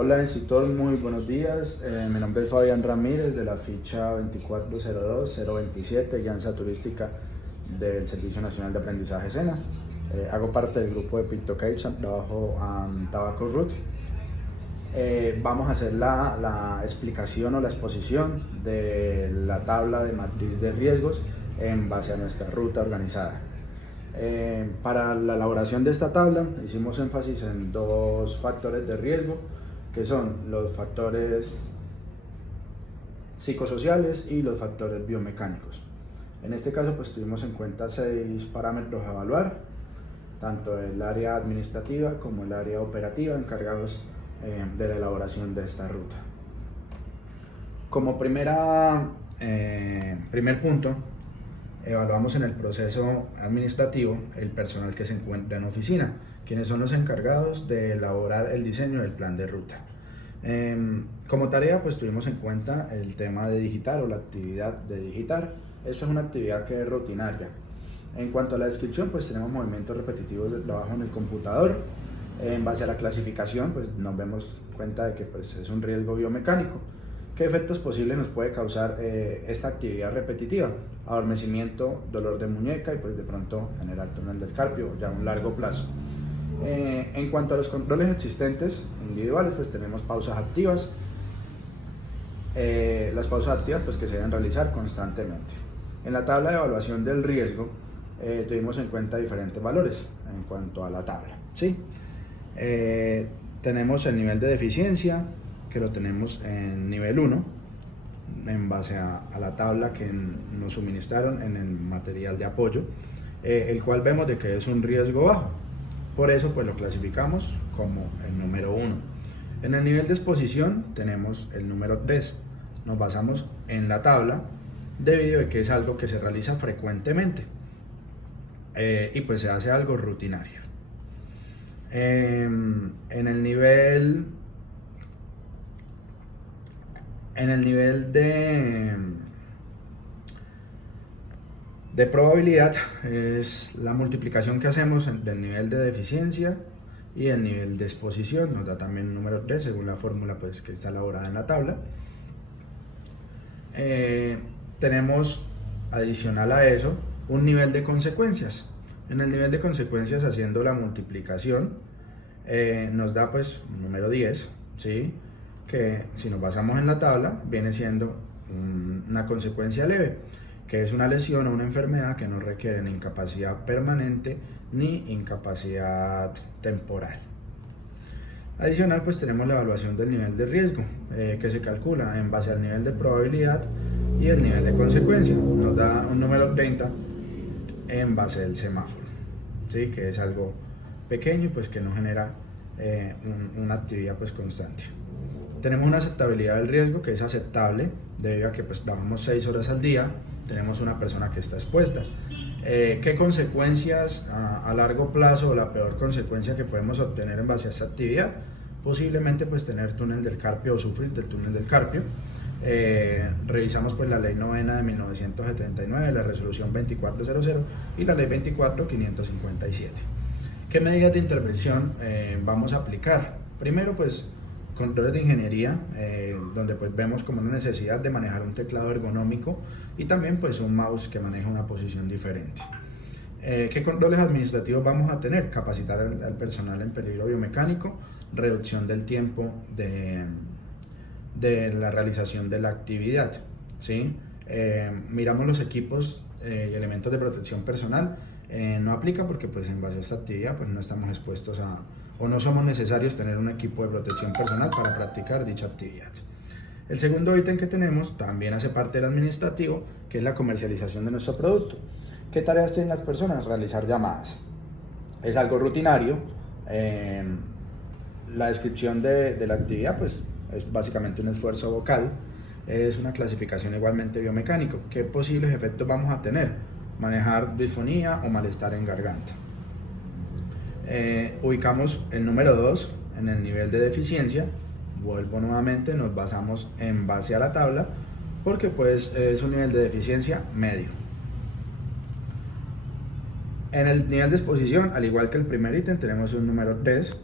Hola instructor, muy buenos días. Mi nombre es Fabián Ramírez de la ficha 2402-027, guianza turística del Servicio Nacional de Aprendizaje SENA. Hago parte del grupo de PictoCapes and Tobacco Route. Vamos a hacer la explicación o la exposición de la tabla de matriz de riesgos en base a nuestra ruta organizada. Para la elaboración de esta tabla hicimos énfasis en dos factores de riesgo, que son los factores psicosociales y los factores biomecánicos. En este caso pues tuvimos en cuenta 6 parámetros a evaluar, tanto el área administrativa como el área operativa encargados de la elaboración de esta ruta. Como primer punto, evaluamos en el proceso administrativo el personal que se encuentra en oficina, quienes son los encargados de elaborar el diseño del plan de ruta. Como tarea pues tuvimos en cuenta el tema de digitar o la actividad de digitar. Esta es una actividad que es rutinaria. En cuanto a la descripción pues tenemos movimientos repetitivos de trabajo en el computador. En base a la clasificación pues nos damos cuenta de que pues, es un riesgo biomecánico. ¿Qué efectos posibles nos puede causar esta actividad repetitiva? Adormecimiento, dolor de muñeca y pues de pronto generar túnel del carpio ya a un largo plazo. En cuanto a los controles existentes individuales, pues tenemos pausas activas. Las pausas activas pues, que se deben realizar constantemente. En la tabla de evaluación del riesgo tuvimos en cuenta diferentes valores en cuanto a la tabla, ¿sí? Tenemos el nivel de deficiencia, que lo tenemos en nivel 1, en base a la tabla que nos suministraron en el material de apoyo, el cual vemos de que es un riesgo bajo. Por eso pues lo clasificamos como el número 1. En el nivel de exposición tenemos el número 3. Nos basamos en la tabla debido a que es algo que se realiza frecuentemente y pues se hace algo rutinario. En el nivel de probabilidad es la multiplicación que hacemos del nivel de deficiencia y el nivel de exposición. Nos da también el número 3 según la fórmula pues, que está elaborada en la tabla. Tenemos adicional a eso un nivel de consecuencias. En el nivel de consecuencias, haciendo la multiplicación, nos da pues un número 10, ¿sí? Que si nos basamos en la tabla viene siendo una consecuencia leve, que es una lesión o una enfermedad que no requiere ni incapacidad permanente ni incapacidad temporal. Adicional pues tenemos la evaluación del nivel de riesgo, que se calcula en base al nivel de probabilidad y el nivel de consecuencia. Nos da un número 30 en base del semáforo, ¿sí? Que es algo pequeño y pues que no genera una actividad pues constante. Tenemos una aceptabilidad del riesgo que es aceptable debido a que pues trabajamos 6 horas al día, tenemos una persona que está expuesta. ¿Qué consecuencias a largo plazo o la peor consecuencia que podemos obtener en base a esta actividad? Posiblemente pues tener túnel del carpio o sufrir del túnel del carpio. Revisamos pues la ley 9 de 1979, la resolución 2400 y la ley 24557. ¿Qué medidas de intervención vamos a aplicar? Primero pues controles de ingeniería, donde pues vemos como una necesidad de manejar un teclado ergonómico y también pues un mouse que maneja una posición diferente. ¿Qué controles administrativos vamos a tener? Capacitar al personal en peligro biomecánico, reducción del tiempo de la realización de la actividad, ¿sí? Miramos los equipos y elementos de protección personal. No aplica porque pues en base a esta actividad pues no estamos expuestos o no somos necesarios tener un equipo de protección personal para practicar dicha actividad. El segundo ítem que tenemos también hace parte del administrativo, que es la comercialización de nuestro producto. ¿Qué tareas tienen las personas? Realizar llamadas. Es algo rutinario. La descripción de la actividad pues es básicamente un esfuerzo vocal. Es una clasificación igualmente biomecánico. ¿Qué posibles efectos vamos a tener? Manejar disfonía o malestar en garganta. Ubicamos el número 2 en el nivel de deficiencia. Vuelvo nuevamente, nos basamos en base a la tabla porque pues es un nivel de deficiencia medio. En el nivel de exposición, al igual que el primer ítem, tenemos un número 3.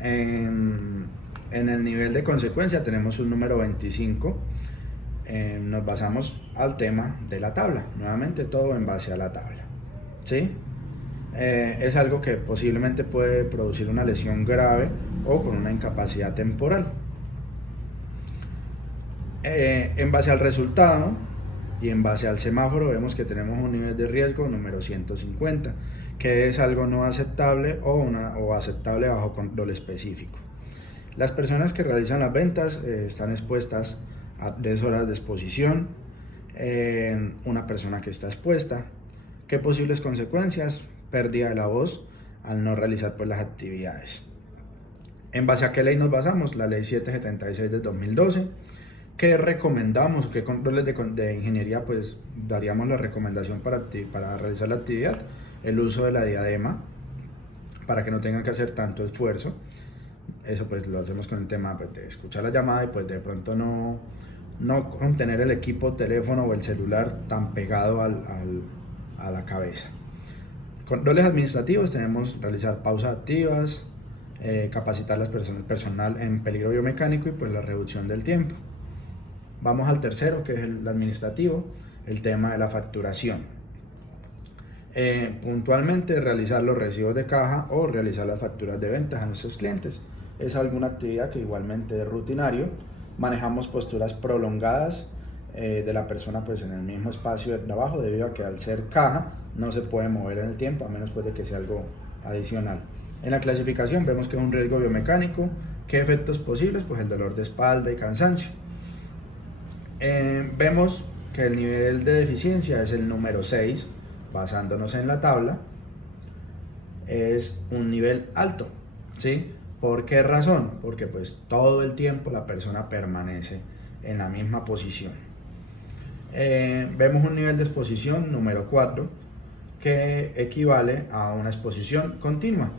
En En el nivel de consecuencia tenemos un número 25. Nos basamos al tema de la tabla, nuevamente todo en base a la tabla, ¿sí? Es algo que posiblemente puede producir una lesión grave o con una incapacidad temporal. En base al resultado y en base al semáforo vemos que tenemos un nivel de riesgo número 150, que es algo no aceptable o aceptable bajo control específico. Las personas que realizan las ventas están expuestas a 3 horas de exposición. Una persona que está expuesta, ¿qué posibles consecuencias? Pérdida de la voz al no realizar pues las actividades. ¿En base a qué ley nos basamos? La ley 776 del 2012. ¿Qué recomendamos? ¿Qué controles de ingeniería pues daríamos la recomendación para realizar la actividad? El uso de la diadema para que no tengan que hacer tanto esfuerzo. Eso pues lo hacemos con el tema pues, de escuchar la llamada y pues de pronto no tener el equipo, teléfono o el celular tan pegado a la cabeza. Controles administrativos tenemos realizar pausas activas, capacitar las personas personal en peligro biomecánico y pues la reducción del tiempo. Vamos al tercero, que es el administrativo, el tema de la facturación. Puntualmente realizar los recibos de caja o realizar las facturas de ventas a nuestros clientes. Es alguna actividad que igualmente es rutinario. Manejamos posturas prolongadas de la persona pues en el mismo espacio de trabajo, debido a que al ser caja no se puede mover en el tiempo, a menos pues de que sea algo adicional. En la clasificación vemos que es un riesgo biomecánico. ¿Qué efectos posibles? Pues el dolor de espalda y cansancio. Vemos que el nivel de deficiencia es el número 6, basándonos en la tabla, es un nivel alto, ¿sí? ¿Por qué razón? Porque pues todo el tiempo la persona permanece en la misma posición. Vemos un nivel de exposición número 4, que equivale a una exposición continua,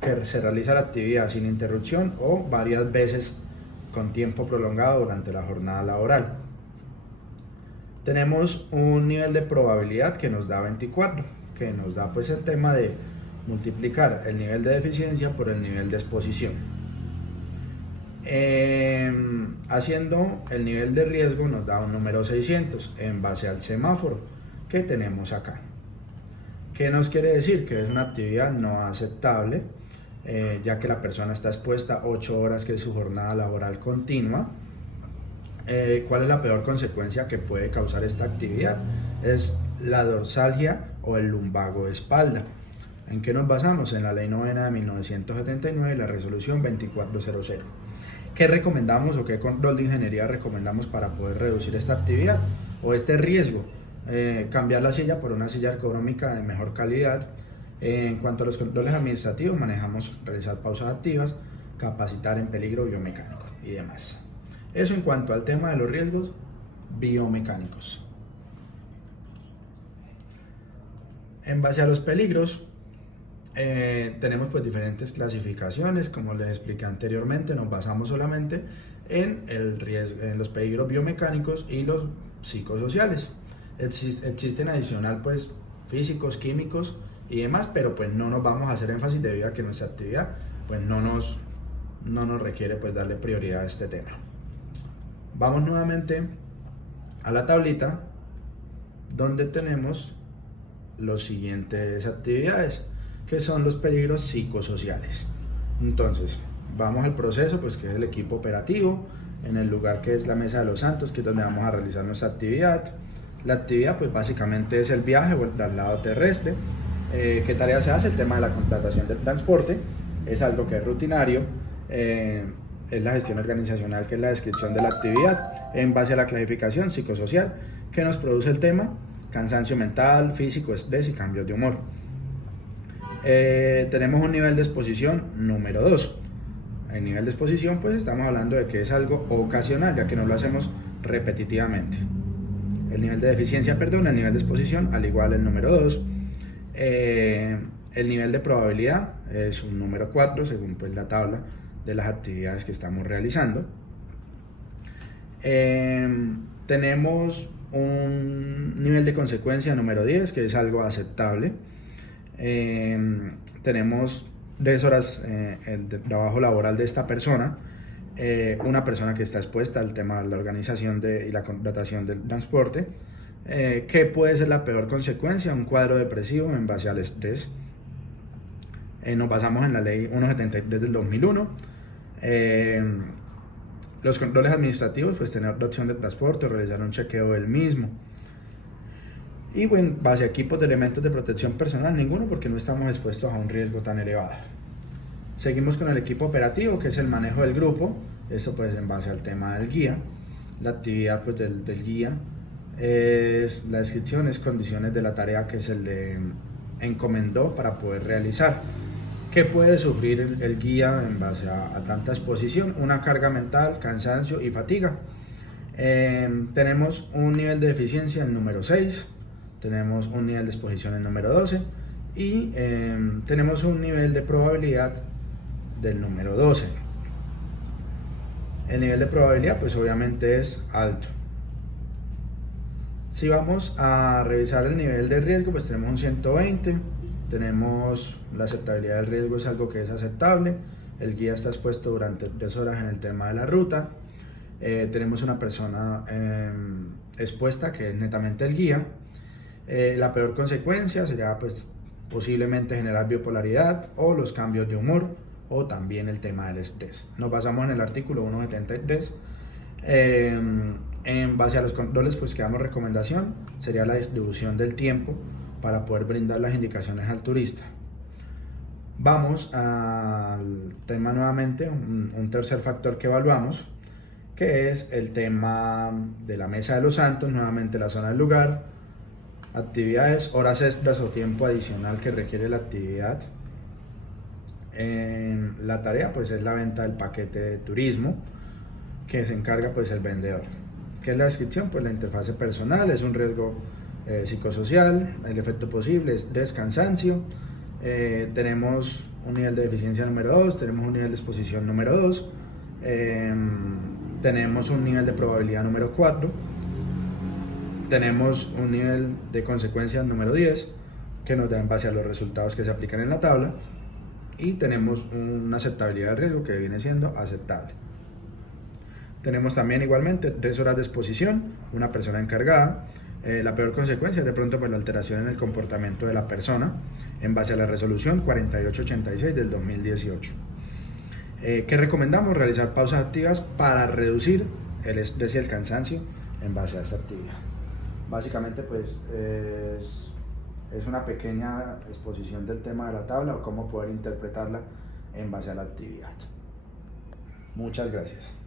que se realiza la actividad sin interrupción o varias veces con tiempo prolongado durante la jornada laboral. Tenemos un nivel de probabilidad que nos da 24, que nos da pues el tema de multiplicar el nivel de deficiencia por el nivel de exposición. Haciendo el nivel de riesgo nos da un número 600 en base al semáforo que tenemos acá. ¿Qué nos quiere decir? Que es una actividad no aceptable, ya que la persona está expuesta 8 horas, que es su jornada laboral continua. ¿Cuál es la peor consecuencia que puede causar esta actividad? Es la dorsalgia o el lumbago de espalda. ¿En qué nos basamos? En la ley 9 de 1979 y la resolución 2400. ¿Qué recomendamos o qué control de ingeniería recomendamos para poder reducir esta actividad o este riesgo? Cambiar la silla por una silla ergonómica de mejor calidad. En cuanto a los controles administrativos, manejamos realizar pausas activas, capacitar en peligro biomecánico y demás. Eso en cuanto al tema de los riesgos biomecánicos. En base a los peligros, tenemos pues diferentes clasificaciones. Como les expliqué anteriormente, nos basamos solamente en los peligros biomecánicos y los psicosociales. Existen adicional pues físicos, químicos y demás, pero pues no nos vamos a hacer énfasis debido a que nuestra actividad pues no nos requiere pues darle prioridad a este tema. Vamos nuevamente a la tablita donde tenemos las siguientes actividades, que son los peligros psicosociales. Entonces vamos al proceso, pues que es el equipo operativo, en el lugar que es la Mesa de los Santos, que es donde vamos a realizar nuestra actividad. La actividad pues básicamente es el viaje o el traslado terrestre. ¿Qué tarea se hace? El tema de la contratación del transporte es algo que es rutinario. Es la gestión organizacional, que es la descripción de la actividad en base a la clasificación psicosocial, que nos produce el tema cansancio mental, físico, estrés y cambios de humor. Tenemos un nivel de exposición número 2. El nivel de exposición pues estamos hablando de que es algo ocasional, ya que no lo hacemos repetitivamente. El nivel de deficiencia, el nivel de exposición, al igual el número 2. El nivel de probabilidad es un número 4, según pues la tabla de las actividades que estamos realizando. Tenemos un nivel de consecuencia número 10, que es algo aceptable. Tenemos 10 horas de trabajo laboral de esta persona, una persona que está expuesta al tema de la organización y la contratación del transporte, ¿qué puede ser la peor consecuencia? Un cuadro depresivo en base al estrés. Nos basamos en la ley 173 del 2001. Los controles administrativos, pues tener la opción de transporte o realizar un chequeo del mismo. Y bueno, base a equipos de elementos de protección personal, ninguno, porque no estamos expuestos a un riesgo tan elevado. Seguimos con el equipo operativo, que es el manejo del grupo. Eso pues en base al tema del guía. La actividad pues del guía es la descripción, es condiciones de la tarea que se le encomendó para poder realizar. ¿Qué puede sufrir el guía en base a tanta exposición? Una carga mental, cansancio y fatiga. Tenemos un nivel de eficiencia en número 6, tenemos un nivel de exposición en número 12 y tenemos un nivel de probabilidad del número 12. El nivel de probabilidad pues obviamente es alto. Si vamos a revisar el nivel de riesgo, pues tenemos un 120, tenemos la aceptabilidad del riesgo, es algo que es aceptable, el guía está expuesto durante 3 horas en el tema de la ruta, tenemos una persona expuesta que es netamente el guía. La peor consecuencia sería pues posiblemente generar bipolaridad o los cambios de humor o también el tema del estrés. Nos basamos en el artículo 173. En base a los controles pues que damos recomendación sería la distribución del tiempo para poder brindar las indicaciones al turista. Vamos al tema nuevamente, un tercer factor que evaluamos, que es el tema de la mesa de los santos, nuevamente la zona del lugar, actividades, horas extras o tiempo adicional que requiere la actividad. La tarea pues es la venta del paquete de turismo que se encarga pues el vendedor. ¿Qué es la descripción? Pues la interfase personal, es un riesgo psicosocial, el efecto posible es cansancio, tenemos un nivel de eficiencia número 2, tenemos un nivel de exposición número 2, tenemos un nivel de probabilidad número 4, tenemos un nivel de consecuencias número 10 que nos da en base a los resultados que se aplican en la tabla y tenemos una aceptabilidad de riesgo que viene siendo aceptable. Tenemos también igualmente 3 horas de exposición, una persona encargada. La peor consecuencia es de pronto pues la alteración en el comportamiento de la persona en base a la resolución 4886 del 2018. ¿Qué recomendamos? Realizar pausas activas para reducir el estrés y el cansancio en base a esta actividad. Básicamente pues es una pequeña exposición del tema de la tabla o cómo poder interpretarla en base a la actividad. Muchas gracias.